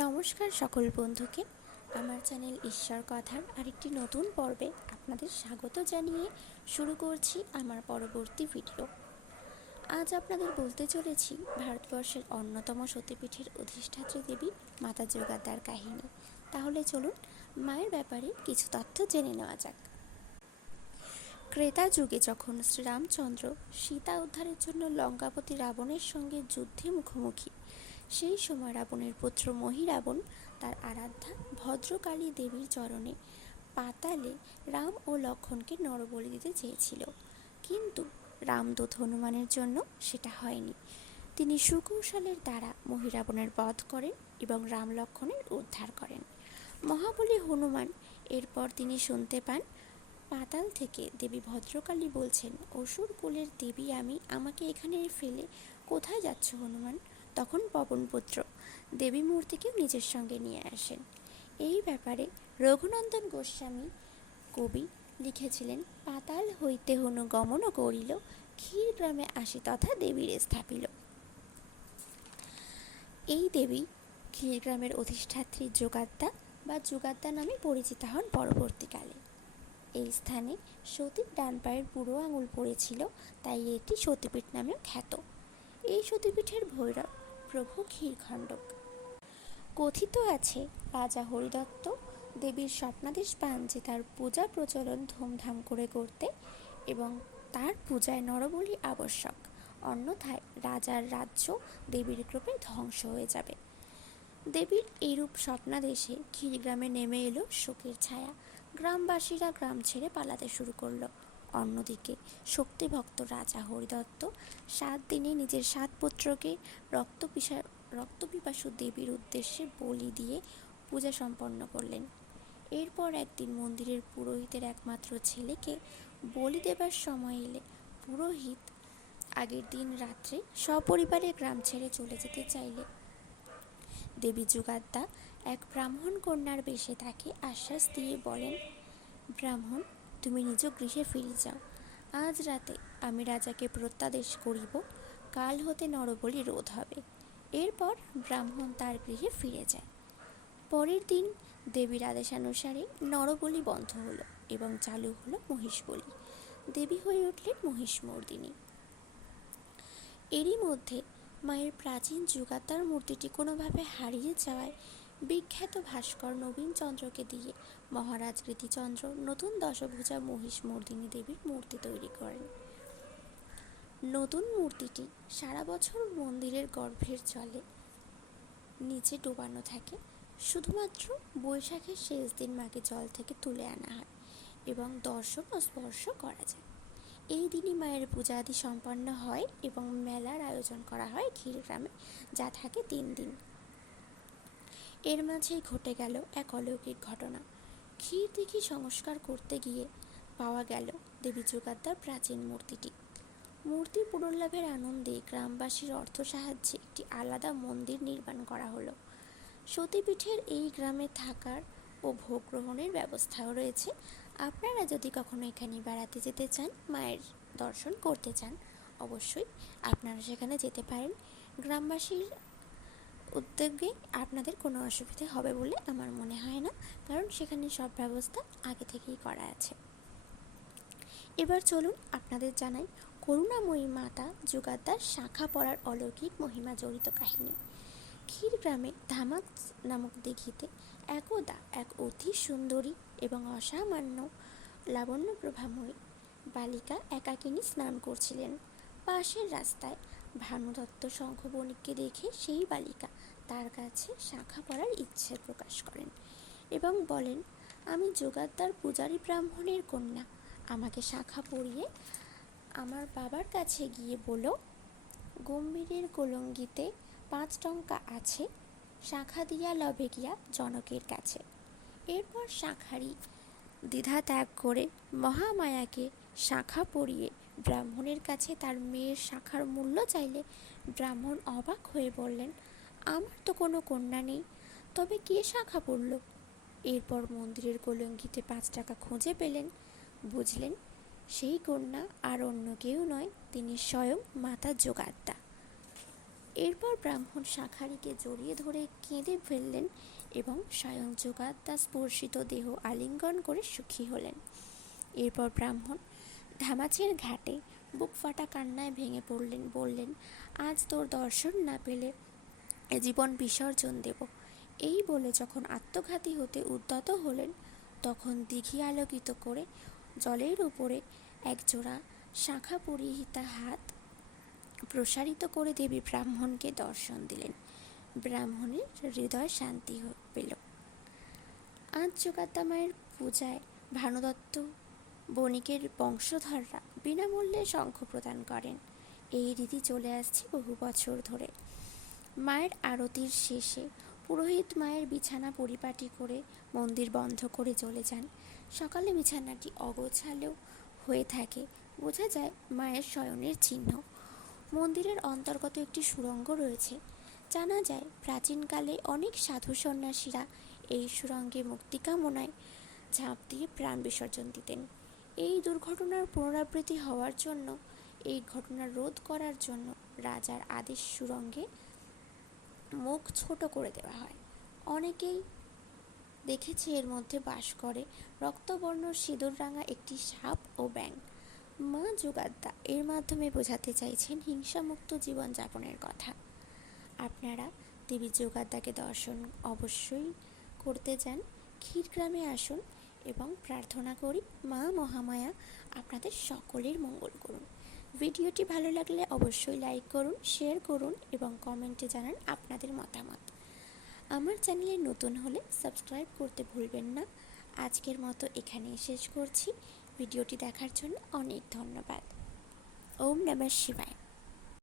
নমস্কার সকল বন্ধুকে। আমার চ্যানেল ঈশ্বর কথার আরেকটি নতুন পর্বে আপনাদের স্বাগত জানিয়ে শুরু করছি আমার পরবর্তী ভিডিও। আজ আপনাদের বলতে চলেছি ভারতবর্ষের অন্যতম সতীপীঠের অধিষ্ঠাত্রী দেবী মাতা যোগাদ্দার কাহিনী। তাহলে চলুন মায়ের ব্যাপারে কিছু তথ্য জেনে নেওয়া যাক। ত্রেতা যুগে যখন শ্রীরামচন্দ্র সীতা উদ্ধারের জন্য লঙ্কাপতি রাবণের সঙ্গে যুদ্ধে মুখোমুখি, সেই সময় রাবণের পুত্র মহিরাবণ তার আরাধ্যা ভদ্রকালী দেবীর চরণে পাতালে রাম ও লক্ষ্মণকে নরবলি দিতে চেয়েছিল, কিন্তু রামদূত হনুমানের জন্য সেটা হয়নি। তিনি সুকৌশলের দ্বারা মহিরাবণের বধ করেন এবং রাম লক্ষ্মণের উদ্ধার করেন। মহাবলী হনুমান এরপর তিনি শুনতে পান পাতাল থেকে দেবী ভদ্রকালী বলছেন, অসুর কুলের দেবী আমি, আমাকে এখানে ফেলে কোথায় যাচ্ছ হনুমান? তখন পবনপুত্র দেবী মূর্তিকেও নিজের সঙ্গে নিয়ে আসেন। এই ব্যাপারে রঘুনন্দন গোস্বামী কবি লিখেছিলেন, পাতাল হইতে হনু গমন করিল, ক্ষীর গ্রামে আসি তথা দেবীর স্থাপিল। এই দেবী ক্ষীরগ্রামের অধিষ্ঠাত্রী যোগাদ্দা বা যুগাদ্দা নামে পরিচিতা হন পরবর্তীকালে। এই স্থানে সতীর ডান পায়ের বুড়ো আঙুল পড়েছিল, তাই এটি সতীপীঠ নামেও খ্যাত। এই সতীপীঠের ভৈরব প্রভু ক্ষীরখণ্ডক। কথিত আছে রাজা হরিদত্ত দেবীর স্বপ্নাদেশ পান যে তার পূজা প্রচলন ধুমধাম করে করতে এবং তার পূজায় নরবলি আবশ্যক, অন্যথায় রাজার রাজ্য দেবীর কৃপে ধ্বংস হয়ে যাবে। দেবীর এইরূপ স্বপ্নাদেশে ক্ষীরগ্রামে নেমে এলো শোকের ছায়া। গ্রামবাসীরা গ্রাম ছেড়ে পালাতে শুরু করলো। অন্যদিকে শক্তিভক্ত রাজা হরিদত্ত 7 দিনে নিজের 7 পুত্রকে রক্তপিপাসু দেবীর উদ্দেশ্যে বলি দিয়ে পূজা সম্পন্ন করলেন। এরপর একদিন মন্দিরের পুরোহিতের একমাত্র ছেলেকে বলি দেবার সময় এলে পুরোহিত আগের দিন রাত্রে সপরিবারে গ্রাম ছেড়ে চলে যেতে চাইলে দেবী যুগাদ্দা এক ব্রাহ্মণ কন্যার বেশে তাকে আশ্বাস দিয়ে বলেন, ব্রাহ্মণ, তুমি নিজ গৃহে ফিরে যাও। আজ রাতে আমি রাজাকে প্রত্যাদেশ করিব, কাল হতে নরবলি রোধ হবে। এরপর ব্রাহ্মণ তার গৃহে ফিরে যায়। পরের দিন দেবীর আদেশানুসারে নরবলি বন্ধ হলো এবং চালু হলো মহিষ বলি। দেবী হয়ে উঠলেন মহিষমর্দিনী। এরই মধ্যে মায়ের প্রাচীন যুগাদ্দার মূর্তিটি কোনোভাবে হারিয়ে যাওয়ায় বিখ্যাত ভাস্কর নবীনচন্দ্রকে দিয়ে মহারাজ কৃতিচন্দ্র নতুন দশভুজা মহিষমর্দিনী দেবীর মূর্তি তৈরি করেন। নতুন মূর্তিটি সারা বছর মন্দিরের গর্ভের জলে নিচে ডোবানো থাকে। শুধুমাত্র বৈশাখের শেষ দিন মাকে জল থেকে তুলে আনা হয় এবং দর্শন ও স্পর্শ করা যায়। এই দিনই মায়ের পূজা আদি সম্পন্ন হয় এবং মেলার আয়োজন করা হয় ক্ষীরগ্রামে, যা থাকে 3 দিন। এর মাঝেই ঘটে গেল এক অলৌকিক ঘটনা। ক্ষীর দিঘি সংস্কার করতে গিয়ে পাওয়া গেল দেবী যুগাদ্দার প্রাচীন মূর্তিটি। মূর্তি পুনর্লাভের আনন্দে গ্রামবাসীর অর্থ সাহায্যে একটি আলাদা মন্দির নির্মাণ করা হলো। সতীপীঠের এই গ্রামে থাকার ও ভোগ গ্রহণের ব্যবস্থাও রয়েছে। আপনারা যদি কখনো এখানে বেড়াতে যেতে চান, মায়ের দর্শন করতে চান, অবশ্যই আপনারা সেখানে যেতে পারেন। গ্রামবাসীর উদ্যোগে আপনাদের কোনো অসুবিধে হবে বলে আমার মনে হয় না, কারণ সেখানে সব ব্যবস্থা আগে থেকেই করা আছে। এবার চলুন আপনাদের জানাই করুণাময়ী মাতা যুগাদ্দার শাখা পড়ার অলৌকিক মহিমা জড়িত কাহিনী। ক্ষীরগ্রামে ধামাক নামক দিঘিতে একদা এক অতি সুন্দরী এবং অসামান্য লাবণ্যপ্রভাময়ী বালিকা একাকিনী স্নান করছিলেন। পাশের রাস্তায় ভানুদত্ত শঙ্খবণিককে দেখে সেই বালিকা তার কাছে শাখা পড়ার ইচ্ছে প্রকাশ করেন এবং বলেন, আমি যোগাদ্দার পূজারী ব্রাহ্মণের কন্যা, আমাকে শাখা পরিয়ে আমার বাবার কাছে গিয়ে বলো, গম্ভীরের কলঙ্গিতে 5 টঙ্কা আছে, শাখা দিয়া লবে গিয়া জনকের কাছে। এরপর শাখারি দ্বিধা ত্যাগ করে মহামায়াকে শাখা পরিয়ে ব্রাহ্মণের কাছে তার মেয়ের শাখার মূল্য চাইলে ব্রাহ্মণ অবাক হয়ে বললেন, আমার তো কোনো কন্যা নেই, তবে কে শাখা পড়ল? এরপর মন্দিরের কলঙ্গিতে 5 টাকা খুঁজে পেলেন। বুঝলেন সেই কন্যা আর অন্য কেউ নয়, তিনি স্বয়ং মাতা যোগাদ্দা। এরপর ব্রাহ্মণ শাঁখারিকে জড়িয়ে ধরে কেঁদে ফেললেন এবং স্বয়ং যোগাত্মা স্পর্শিত দেহ আলিঙ্গন করে সুখী হলেন। এরপর ব্রাহ্মণ ধামাচের ঘাটে বুক ফাটা কান্নায় ভেঙে পড়লেন, বললেন, আজ তোর দর্শন না পেলে জীবন বিসর্জন দেব। এই বলে যখন আত্মঘাতী হতে উদ্যত হলেন, তখন দিঘি আলোকিত করে জলের উপরে একজোড়া শাঁখা পরিহিতা হাত প্রসারিত করে দেবী ব্রাহ্মণকে দর্শন দিলেন। ব্রাহ্মণের হৃদয় শান্তি পেল। আজ যোগাত্মা মায়ের পূজায় ভানুদত্ত বণিকের বংশধররা বিনামূল্যে শঙ্খ প্রদান করেন। এই রীতি চলে আসছে বহু বছর ধরে। মায়ের আরতির শেষে পুরোহিত মায়ের বিছানা পরিপাটি করে মন্দির বন্ধ করে চলে যান। সকালে বিছানাটি অগোছালো হয়ে থাকে, বোঝা যায় মায়ের শয়নের চিহ্ন। মন্দিরের অন্তর্গত একটি সুড়ঙ্গ রয়েছে। জানা যায় প্রাচীনকালে অনেক সাধু সন্ন্যাসীরা এই সুড়ঙ্গে মুক্তি কামনায় ঝাঁপ দিয়ে প্রাণ বিসর্জন দিতেন। এই দুর্ঘটনার পুনরাবৃত্তি হওয়ার জন্য, এই ঘটনা রোধ করার জন্য রাজার আদেশ সুড়ঙ্গে মুখ ছোট করে দেওয়া হয়। অনেকেই দেখেছে এর মধ্যে বাস করে রক্তবর্ণ সিঁদুর রাঙা একটি সাপ ও ব্যাঙ। মা যোগাত্মা এর মাধ্যমে বোঝাতে চাইছেন হিংসামুক্ত জীবনযাপনের কথা। আপনারা দেবী যোগাত্মাকে দর্শন অবশ্যই করতে যান, ক্ষীরগ্রামে আসুন এবং প্রার্থনা করি মা মহামায়া আপনাদের সকলের মঙ্গল করুন। ভিডিওটি ভালো লাগলে অবশ্যই লাইক করুন, শেয়ার করুন এবং কমেন্টে জানান আপনাদের মতামত। আমার চ্যানেলে নতুন হলে সাবস্ক্রাইব করতে ভুলবেন না। আজকের মতো এখানেই শেষ করছি। ভিডিওটি দেখার জন্য অনেক ধন্যবাদ। ওম নমঃ শিবায়।